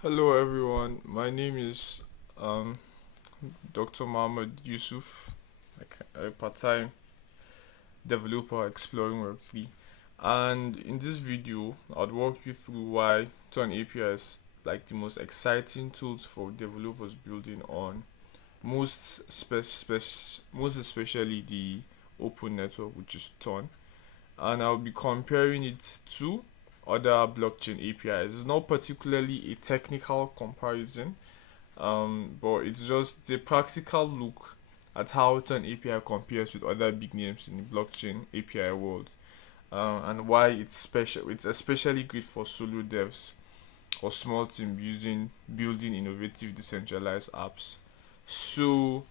Hello everyone, my name is um, Dr. Mohammed Yusuf, like a part-time developer exploring Web3. And in this video, I'll walk you through why Ton API is like the most exciting tools for developers building on most especially the open network, which is Ton. And I'll be comparing it to other blockchain APIs. It's not particularly a technical comparison, but it's just the practical look at how Ton API compares with other big names in the blockchain API world, and why it's special. It's especially great for solo devs or small team using building innovative decentralized apps. So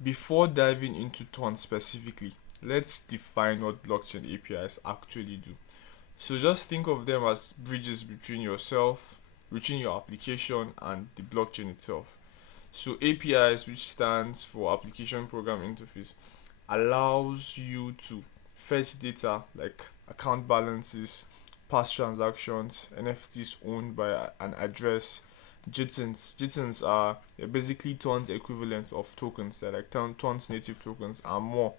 before diving into Ton specifically, let's define what blockchain APIs actually do. So just think of them as bridges between your application and the blockchain itself. So APIs, which stands for Application Program Interface, allows you to fetch data like account balances, past transactions, NFTs owned by an address. Jettons are basically Ton's equivalent of tokens. They're like Ton's native tokens and more,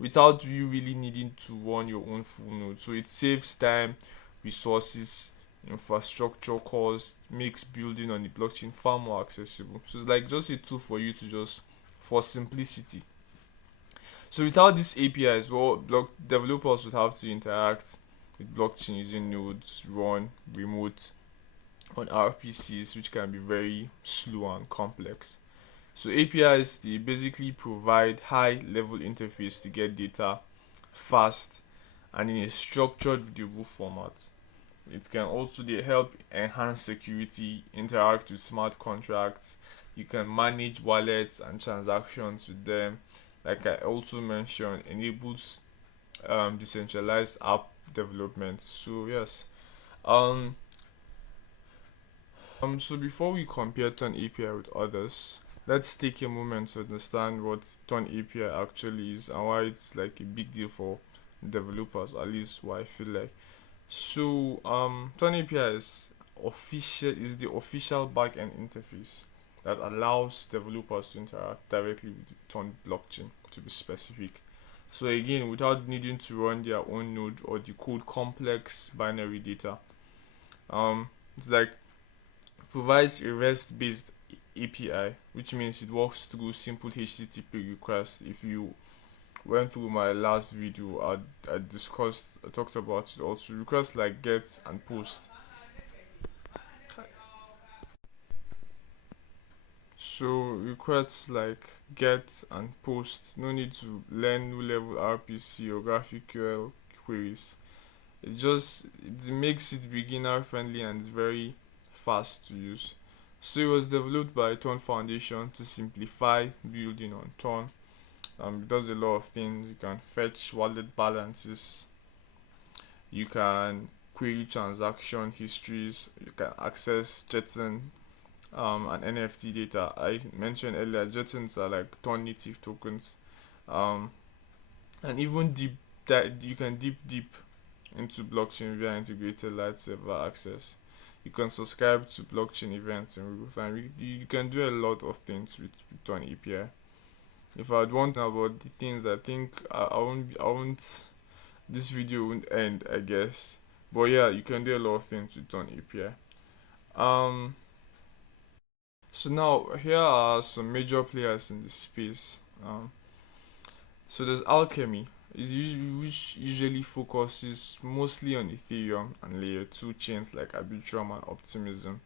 without you really needing to run your own full node. So it saves time, resources, infrastructure costs, makes building on the blockchain far more accessible. So it's like just a tool for you to just for simplicity. So without these APIs, well, block developers would have to interact with blockchain using nodes, run remote on RPCs, which can be very slow and complex. So APIs, they basically provide high level interface to get data fast and in a structured readable format. It can also they help enhance security, interact with smart contracts. You can manage wallets and transactions with them. Like I also mentioned, enables decentralized app development. So yes. Um so before we compare Ton API with others, let's take a moment to understand what Ton API actually is and why it's like a big deal for developers, at least what I feel like. So Ton API is the official backend interface that allows developers to interact directly with the Ton blockchain, to be specific. So again, without needing to run their own node or decode complex binary data. It's like provides a REST-based API, which means it works through simple HTTP requests. If you went through my last video, I talked about it also. Requests like get and post. So requests like get and post, no need to learn new level RPC or GraphQL queries. It makes it beginner friendly and very fast to use. So it was developed by Ton Foundation to simplify building on Ton. It does a lot of things. You can fetch wallet balances, you can query transaction histories, you can access Jetton and NFT data. I mentioned earlier, Jettons are like Ton native tokens. Um, and even you can deep into blockchain via integrated LiteServer access. You can subscribe to blockchain events in real time. You can do a lot of things with Ton API. If I'd want to know about the things, I think I won't. This video won't end, I guess. But yeah, you can do a lot of things with Ton API. Um. So now here are some major players in this space. So there's Alchemy, which usually focuses mostly on Ethereum and layer 2 chains like Arbitrum and Optimism.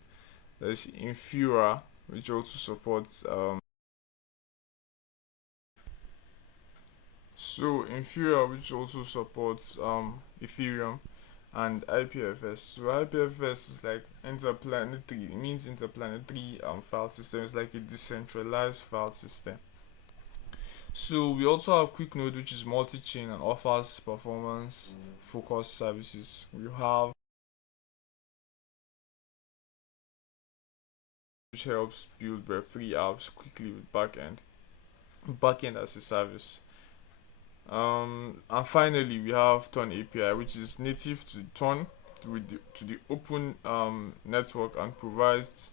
There's Infura, which also supports Ethereum and IPFS. So IPFS is like interplanetary. It means interplanetary file system. It's like a decentralized file system. So we also have QuickNode, which is multi-chain and offers performance-focused services. We have which helps build Web3 apps quickly with backend as a service. And finally, we have Ton API, which is native to Ton to the open network and provides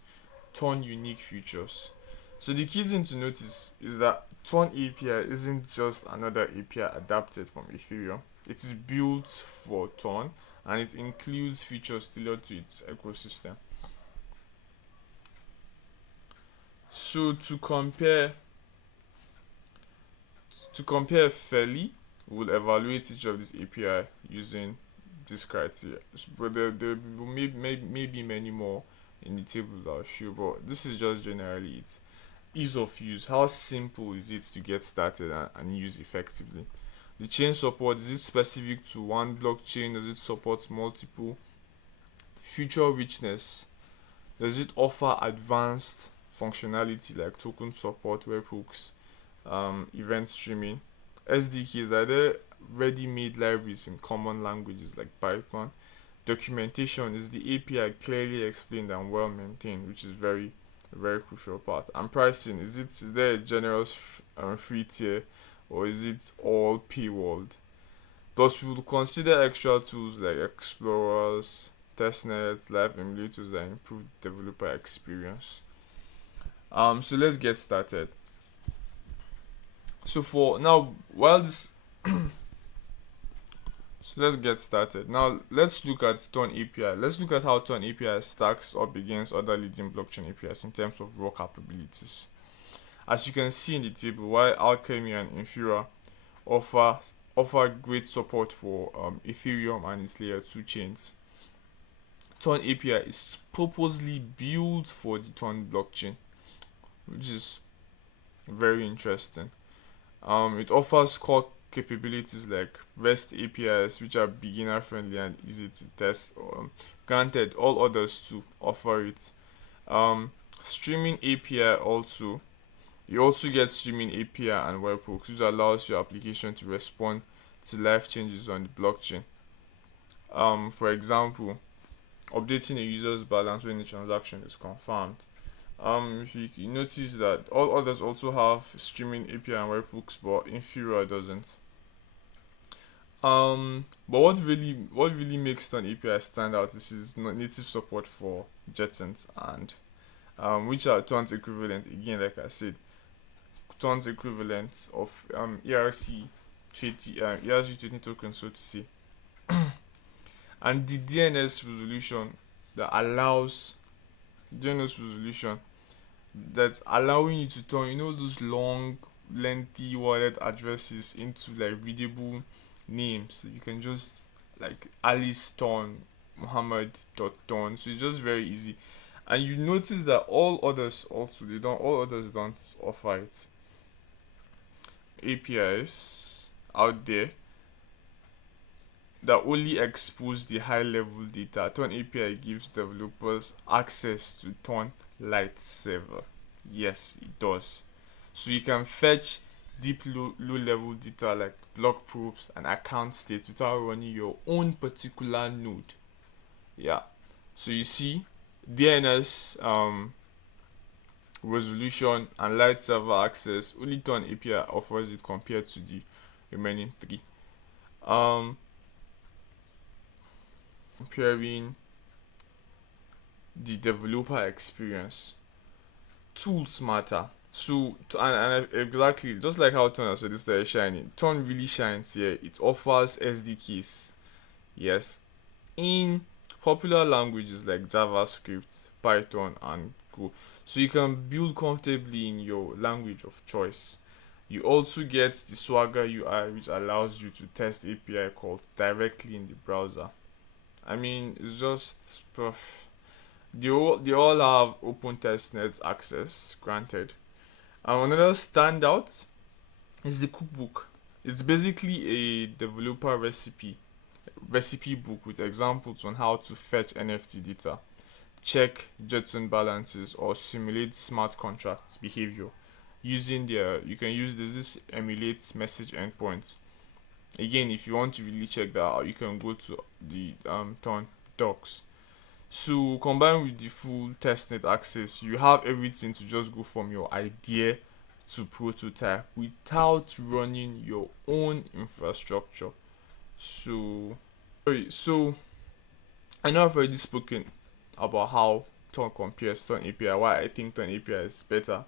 Ton unique features. So the key thing to notice is that Ton API isn't just another API adapted from Ethereum. It is built for Ton and it includes features tailored to its ecosystem. So to compare fairly, we'll evaluate each of these API using this criteria. But there may be many more in the table that I'll show, but this is just generally it. Ease of use. How simple is it to get started and use effectively? The chain support, is it specific to one blockchain? Does it support multiple? Feature richness, does it offer advanced functionality like token support, webhooks, event streaming? SDKs, are there ready-made libraries in common languages like Python? Documentation, is the API clearly explained and well maintained, which is a very crucial part. And pricing, is there a generous free tier or is it all paywalled? Plus, we will consider extra tools like explorers, testnets, live emulators that improve developer experience. So let's get started. So for now, while this So let's get started. Now let's look at Ton API. Let's look at how Ton API stacks up against other leading blockchain APIs in terms of raw capabilities. As you can see in the table, while Alchemy and Infura offer great support for Ethereum and its layer 2 chains, Ton API is purposely built for the Ton blockchain, which is very interesting. It offers core capabilities like REST APIs, which are beginner friendly and easy to test. Granted, all others too offer it. Streaming API also. You also get streaming API and webhooks, which allows your application to respond to live changes on the blockchain. For example, updating a user's balance when the transaction is confirmed. If you notice that all others also have streaming API and webhooks, but Infura doesn't. But what really makes Ton API stand out is its native support for Jettons and which are Ton's equivalent. Again, like I said, Ton's equivalent of ERC20 tokens, so to say, and the DNS resolution that allows DNS resolution that's allowing you to turn those long lengthy wallet addresses into like readable names. You can just like Alice Ton, Muhammad Ton, so it's just very easy. And you notice that all others don't offer it. APIs out there that only expose the high level data. Ton API gives developers access to Ton LiteServer. Yes, it does. So you can fetch deep low level data like block proofs and account states without running your own particular node. Yeah. So you see, DNS resolution and LiteServer access, only Ton API offers it compared to the remaining three. Comparing the developer experience, tools matter. So and exactly just like how Ton said, this is shining. Ton really shines here. It offers SDKs, yes, in popular languages like JavaScript, Python, and Go. So you can build comfortably in your language of choice. You also get the Swagger UI, which allows you to test API calls directly in the browser. I mean, it's just they all have open testnet access granted. And another standout is the Cookbook. It's basically a developer recipe book with examples on how to fetch NFT data, check Jetton balances, or simulate smart contracts behavior using you can use this emulate message endpoints. Again, if you want to really check that out, you can go to the Ton docs. So combined with the full testnet access, you have everything to just go from your idea to prototype without running your own infrastructure. So I know I've already spoken about how Ton compares to an API, why I think Ton API is better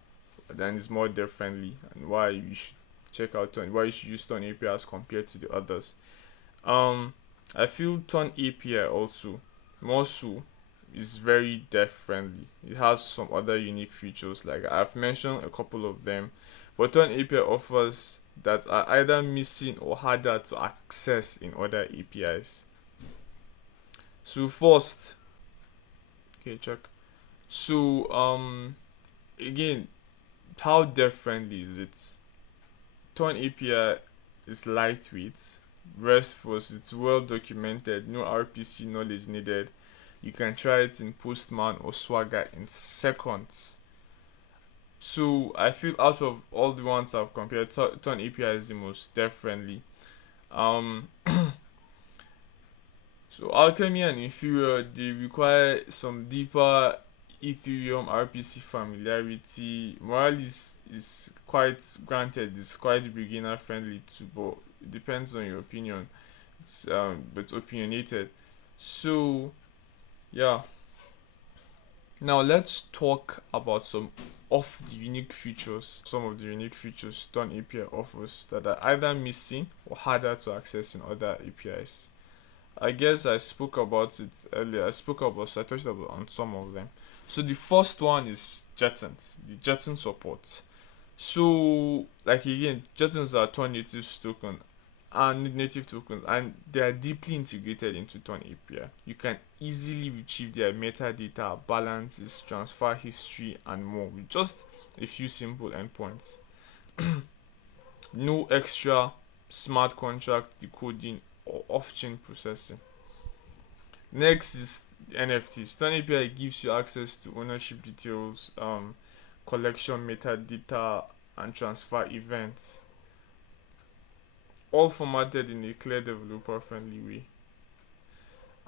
than is more dev friendly, and why you should check out Ton, why you should use Ton API as compared to the others. I feel Ton API also more so is very dev friendly. It has some other unique features, like I've mentioned a couple of them, but Ton API offers that are either missing or harder to access in other APIs. So first, okay, check. So again, how dev friendly is it? Ton API is lightweight, RESTful, it's well documented, no RPC knowledge needed. You can try it in Postman or Swagger in seconds. So I feel out of all the ones I've compared, Ton API is the most dev friendly. Um, so Alchemy and Infura, they require some deeper Ethereum RPC familiarity. Moralis is quite granted, it's quite beginner friendly too, but it depends on your opinion. It's but opinionated. So yeah. Now let's talk about some of the unique features, some of the unique features Ton API offers that are either missing or harder to access in other APIs. I guess I spoke about it earlier. So I touched about on some of them. So the first one is Jetton, the Jetton support. So like again, Jettons are Ton native tokens, and they are deeply integrated into Ton API. You can easily retrieve their metadata, balances, transfer history, and more with just a few simple endpoints. No extra smart contract decoding or off-chain processing. Next is NFTs. Ton API gives you access to ownership details, collection metadata, and transfer events, all formatted in a clear developer friendly way.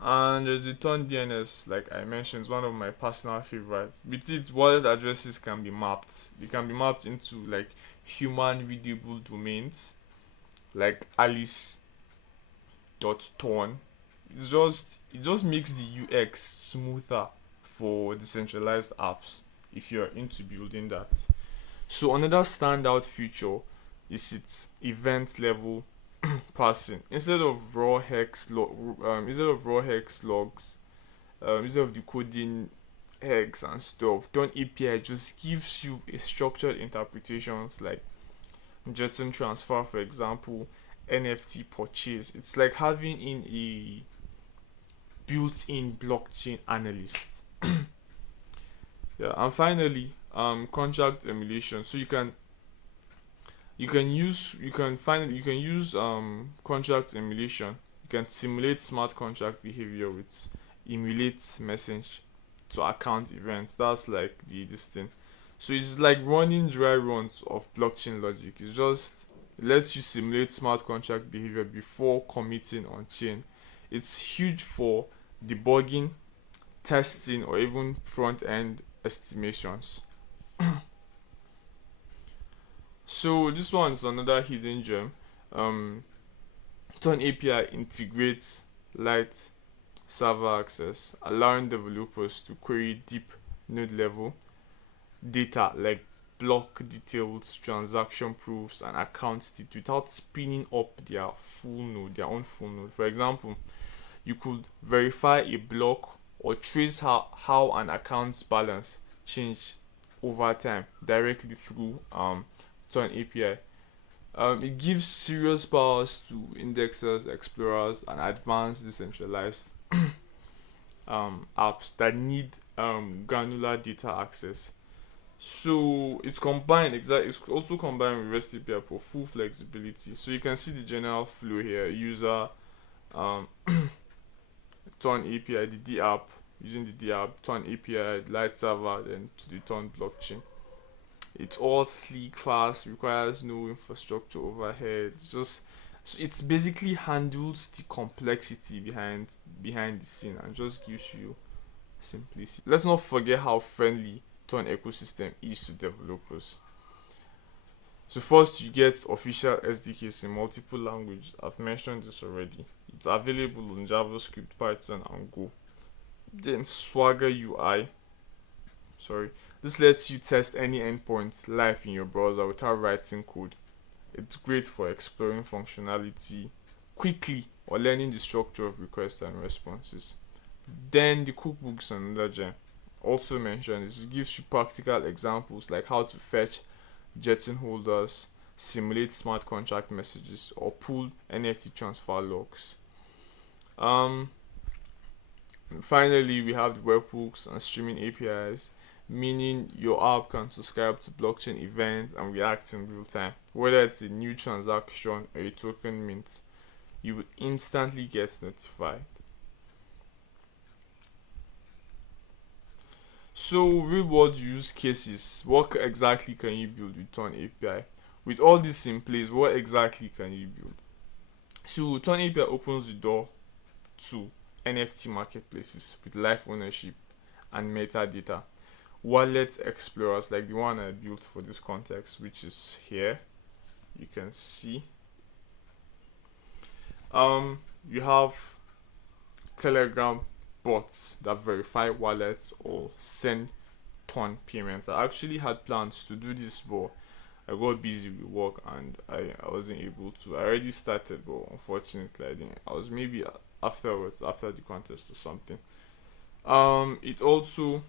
And there's the Ton DNS, like I mentioned, is one of my personal favorites. With it, wallet addresses can be mapped. They can be mapped into like human readable domains, like alice.ton. It just makes the UX smoother for decentralized apps if you're into building that. So another standout feature is its event level parsing. Instead of raw hex logs, instead of decoding hex and stuff, Ton API just gives you a structured interpretations like Jetton transfer, for example, NFT purchase. It's like having in a built-in blockchain analyst. Yeah, and finally, contract emulation. So you can use contract emulation. You can simulate smart contract behavior with emulate message to account events. That's like this thing. So it's like running dry runs of blockchain logic. It lets you simulate smart contract behavior before committing on chain. It's huge for debugging, testing, or even front end estimations. So this one is another hidden gem. Um, Ton API integrates LiteServer access, allowing developers to query deep node level data like block details, transaction proofs, and account state without spinning up their own full node. For example, you could verify a block or trace how an account's balance changed over time directly through Ton API. It gives serious powers to indexers, explorers, and advanced decentralized apps that need granular data access. So it's also combined with REST API for full flexibility. So you can see the general flow here: user, um, Ton API, the dApp, using the dApp, Ton API, LiteServer, then to the Ton blockchain. It's all sleek, fast, requires no infrastructure overhead. It's basically handles the complexity behind the scene and just gives you simplicity. Let's not forget how friendly Ton ecosystem is to developers. So first, you get official SDKs in multiple languages. I've mentioned this already. It's available on JavaScript, Python, and Go. Then Swagger UI. Sorry. This lets you test any endpoint live in your browser without writing code. It's great for exploring functionality quickly or learning the structure of requests and responses. Then the cookbooks and another gem. Also mentioned is it gives you practical examples like how to fetch Jetton holders, simulate smart contract messages, or pull NFT transfer logs. Um, Finally, we have the webhooks and streaming APIs, meaning your app can subscribe to blockchain events and react in real time. Whether it's a new transaction or a token mint, you will instantly get notified. So, real world use cases. What exactly can you build with Ton API? With all this in place, what exactly can you build? So, Ton API opens the door to NFT marketplaces with live ownership and metadata. Wallet explorers like the one I built for this context, which is here. You can see. You have Telegram bots that verify wallets or send ton payments. I actually had plans to do this, but I got busy with work and I wasn't able to. I already started, but unfortunately I didn't. I was maybe afterwards, after the contest or something. It also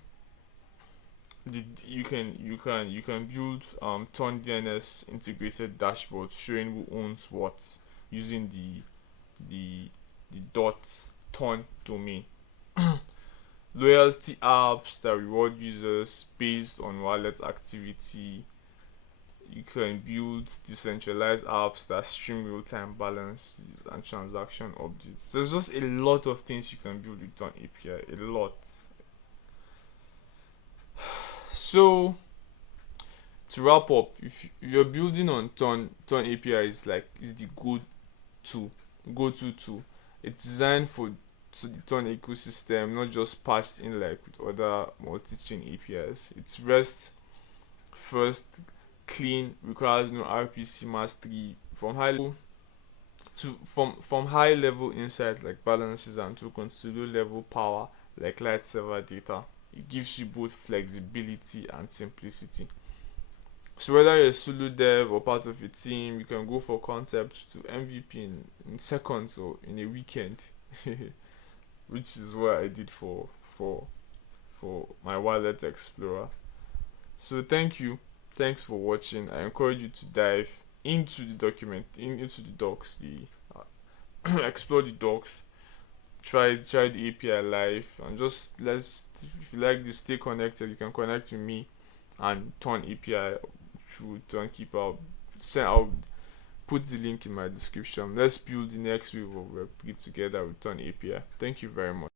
you can build ton DNS integrated dashboards showing who owns what using the dot ton domain. Loyalty apps that reward users based on wallet activity. You can build decentralized apps that stream real-time balances and transaction updates. There's just a lot of things you can build with Ton API. A lot. So to wrap up, if you're building on Ton API is the go-to tool. It's designed for to the Ton ecosystem, not just patched in like with other multi-chain APIs. It's REST first, clean, requires no RPC mastery from high level insights like balances and tokens to low level power like LiteServer data. It gives you both flexibility and simplicity. So whether you're a solo dev or part of a team, you can go for concept to MVP in seconds or in a weekend, which is what I did for my wallet explorer. So thank you, thanks for watching. I encourage you to dive into the into the docs, the explore the docs, try the API live, and just let's if you like this, stay connected. You can connect with me and Ton API through Ton Keeper. I'll put the link in my description. Let's build the next wave of Web3 together with Ton API. Thank you very much.